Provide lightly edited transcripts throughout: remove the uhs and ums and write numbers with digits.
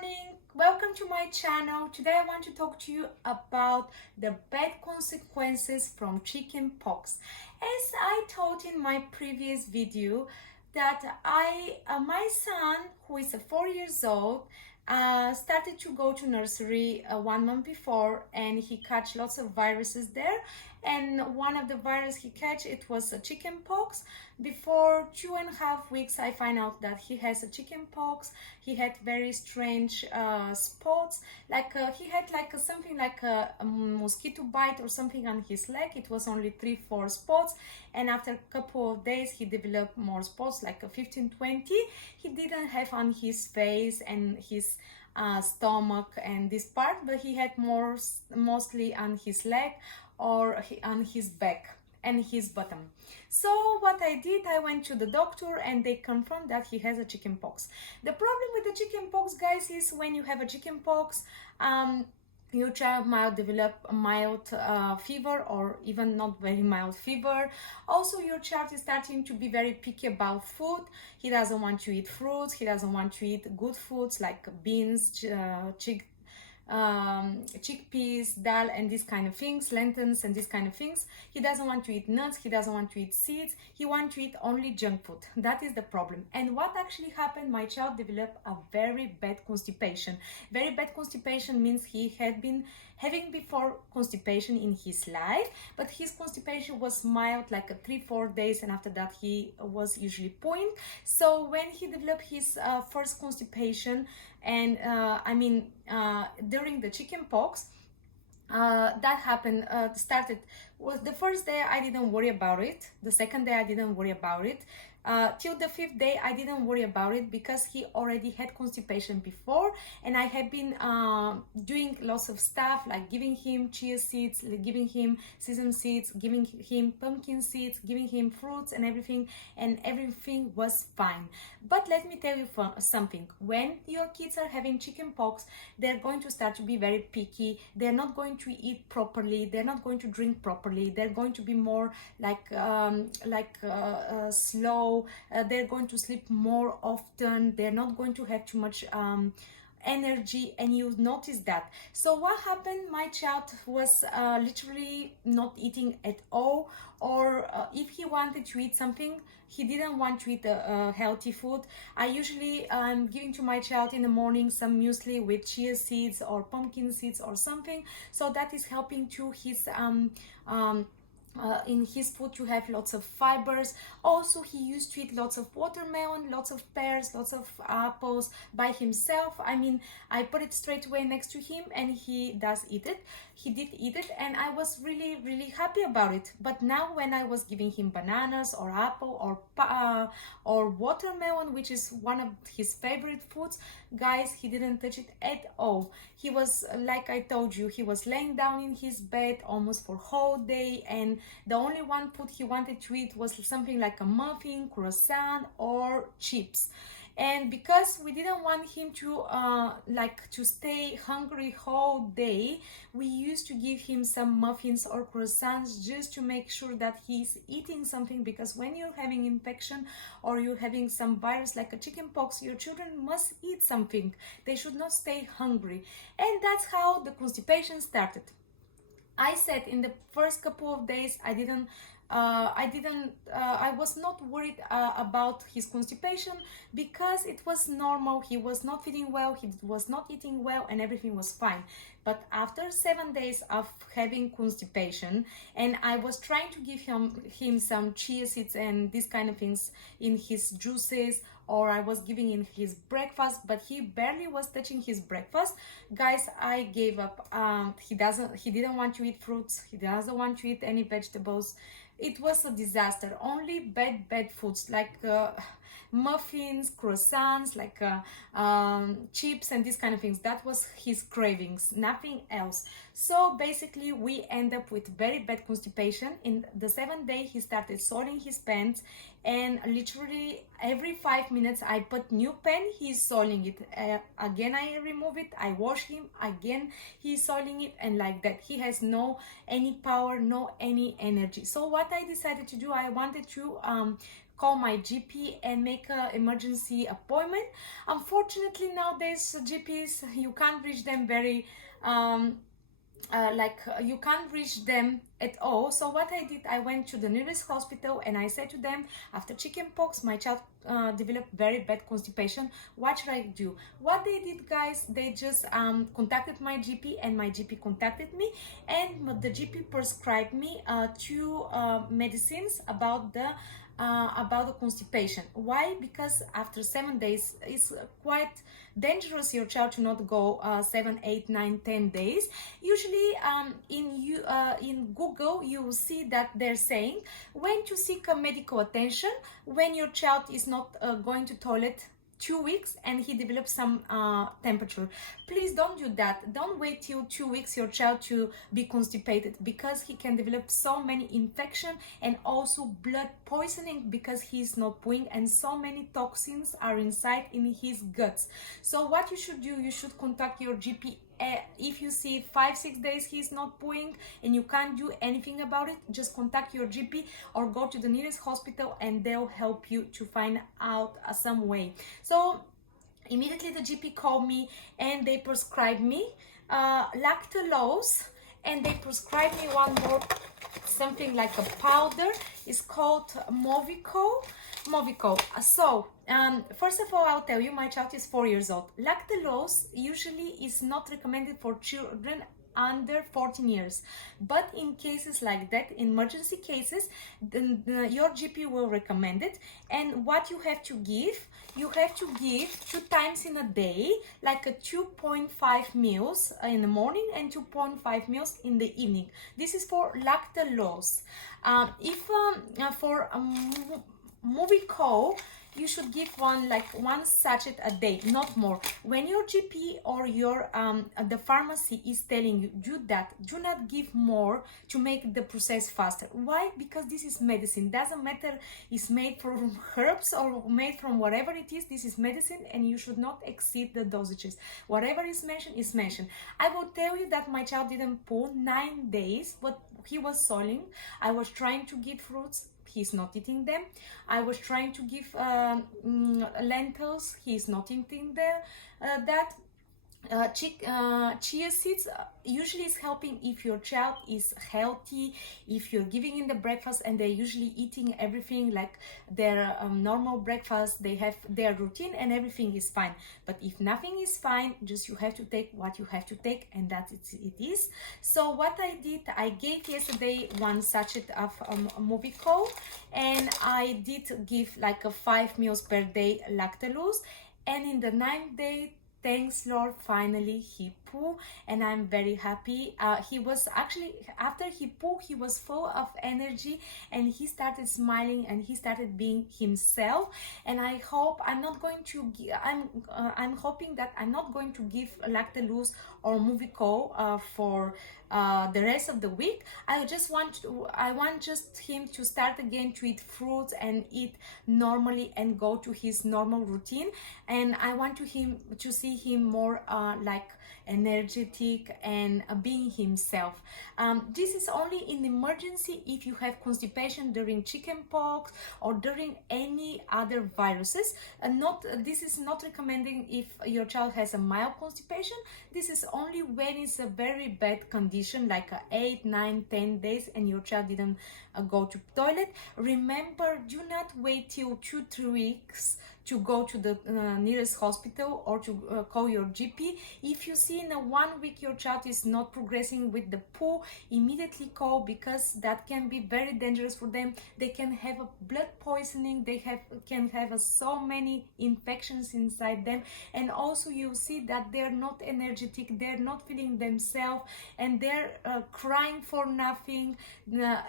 morning, welcome to my channel. Today I want to talk to you about the bad consequences from chicken pox. As I told in my previous video that my son, who is 4 years old, started to go to nursery 1 month before, and he catch lots of viruses there, and one of the virus he catch, it was a chicken pox. Before 2.5 weeks I find out that he has a chicken pox. He had very strange spots, like he had like something like a mosquito bite or something on his leg. It was only 3-4 spots, and after a couple of days he developed more spots, like 15-20. He didn't have on his face and his stomach and this part, but he had mostly on his leg or on his back and his bottom. So what I did, I went to the doctor and they confirmed that he has a chicken pox. The problem with the chicken pox, guys, is when you have a chicken pox, your child might develop a mild fever or even not very mild fever. Also, your child is starting to be very picky about food. He doesn't want to eat fruits. He doesn't want to eat good foods like beans, chickpeas, dal, and these kind of things, lentils and these kind of things. He doesn't want to eat nuts. He doesn't want to eat seeds. He wants to eat only junk food. That is the problem. And what actually happened, my child developed a very bad constipation. Very bad constipation means he had been having before constipation in his life, but his constipation was mild, like 3-4 days, and after that he was usually pooing. So when he developed his first constipation, and during the chicken pox, that happened, started was the first day I didn't worry about it. The second day I didn't worry about it. Till the 5th day I didn't worry about it because he already had constipation before, and I had been doing lots of stuff like giving him chia seeds, giving him sesame seeds, giving him pumpkin seeds, giving him fruits and everything was fine. But let me tell you something. When your kids are having chicken pox, they're going to start to be very picky. They're not going to eat properly. They're not going to drink properly. They're going to be more slow. They're going to sleep more often. They're not going to have too much energy, and you notice that. So what happened, my child was literally not eating at all, or if he wanted to eat something, he didn't want to eat healthy food. I usually giving to my child in the morning some muesli with chia seeds or pumpkin seeds or something, so that is helping to his in his food to have lots of fibers. Also, he used to eat lots of watermelon, lots of pears, lots of apples by himself. I put it straight away next to him and he does eat it. He did eat it, and I was really happy about it. But now when I was giving him bananas or apple or watermelon, which is one of his favorite foods, guys, he didn't touch it at all. He was, like I told you, he was laying down in his bed almost for whole day, and the only one food he wanted to eat was something like a muffin, croissant, or chips. And because we didn't want him to stay hungry whole day, we used to give him some muffins or croissants just to make sure that he's eating something, because when you're having infection or you're having some virus like a chicken pox, your children must eat something. They should not stay hungry. And that's how the constipation started. I said in the first couple of days I was not worried about his constipation, because it was normal. He was not feeding well, he was not eating well, and everything was fine. But after 7 days of having constipation, and I was trying to give him some chia seeds and these kind of things in his juices, or I was giving in his breakfast, but he barely was touching his breakfast. Guys, I gave up. He didn't want to eat fruits. He doesn't want to eat any vegetables. It was a disaster. Only bad foods like muffins, croissants, like chips and these kind of things. That was his cravings, nothing else. So basically we end up with very bad constipation. In the 7th day he started soiling his pants, and literally every 5 minutes I put new pen, he's soiling it. Again I remove it, I wash him, again he's soiling it, and like that. He has no any power, no any energy. So what I decided to do, I wanted to call my GP and make an emergency appointment. Unfortunately, nowadays GPs, you can't reach them very you can't reach them at all. So what I did, I went to the nearest hospital and I said to them, after chickenpox my child developed very bad constipation. What should I do? What they did, guys, they just contacted my GP, and my GP contacted me, and the GP prescribed me two medicines about the constipation. Why? Because after 7 days, it's quite dangerous your child to not go 7, 8, 9, 10 days. Usually in Google you will see that they're saying when to seek a medical attention when your child is not going to toilet 2 weeks and he develops some temperature. Please don't do that. Don't wait till 2 weeks your child to be constipated, because he can develop so many infection and also blood poisoning because he's not pooing, and so many toxins are inside in his guts. So what you should do, you should contact your GP. If you see 5-6 days he's not pooing and you can't do anything about it, just contact your GP or go to the nearest hospital and they'll help you to find out some way. So immediately the GP called me and they prescribed me lactulose, and they prescribed me one more, something like a powder. It's called Movico. So first of all, I'll tell you, my child is 4 years old. Lactulose usually is not recommended for children under 14 years, but in cases like that, emergency cases, your GP will recommend it. And what you have to give 2 times in a day, like a 2.5 meals in the morning and 2.5 meals in the evening. This is for lactulose. For Movico, you should give one sachet a day, not more. When your GP or your the pharmacy is telling you do that, do not give more to make the process faster. Why? Because this is medicine. Doesn't matter it's made from herbs or made from whatever it is. This is medicine, and you should not exceed the dosages. Whatever is mentioned is mentioned. I will tell you that my child didn't poo 9 days, but he was soiling. I was trying to give fruits. He's not eating them. I was trying to give lentils. He's not eating that. Chia seeds usually is helping if your child is healthy, if you're giving in the breakfast and they're usually eating everything like their normal breakfast, they have their routine and everything is fine. But if nothing is fine, just you have to take what you have to take, and that it is. So what I did, I gave yesterday 1 sachet of Movico, and I did give like 5 meals per day lactulose, and in the 9th day, thanks Lord, finally he poo, and I'm very happy. He was actually, after he poo, he was full of energy and he started smiling and he started being himself. And I hope I'm hoping that I'm not going to give lactulose or Movico for the rest of the week. I want just him to start again to eat fruits and eat normally and go to his normal routine. And I want to see him more like energetic and being himself. This is only in emergency if you have constipation during chickenpox or during any other viruses. This is not recommending if your child has a mild constipation. This is only when it's a very bad condition, like 8, 9, 10 days and your child didn't go to toilet. Remember, do not wait till 2-3 weeks to go to the nearest hospital or to call your GP. If you see in 1 week your child is not progressing with the poo, immediately call, because that can be very dangerous for them. They can have a blood poisoning, they can have so many infections inside them, and also you see that they're not energetic, they're not feeling themselves, and they're crying for nothing,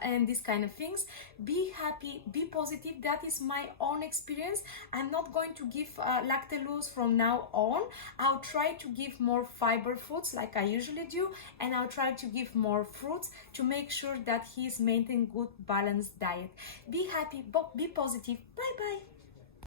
and these kind of things. Be happy, be positive. That is my own experience. I'm not going to give lactulose from now on. I'll try to give more fiber foods like I usually do, and I'll try to give more fruits to make sure that he's maintaining good balanced diet. Be happy, be positive. Bye bye.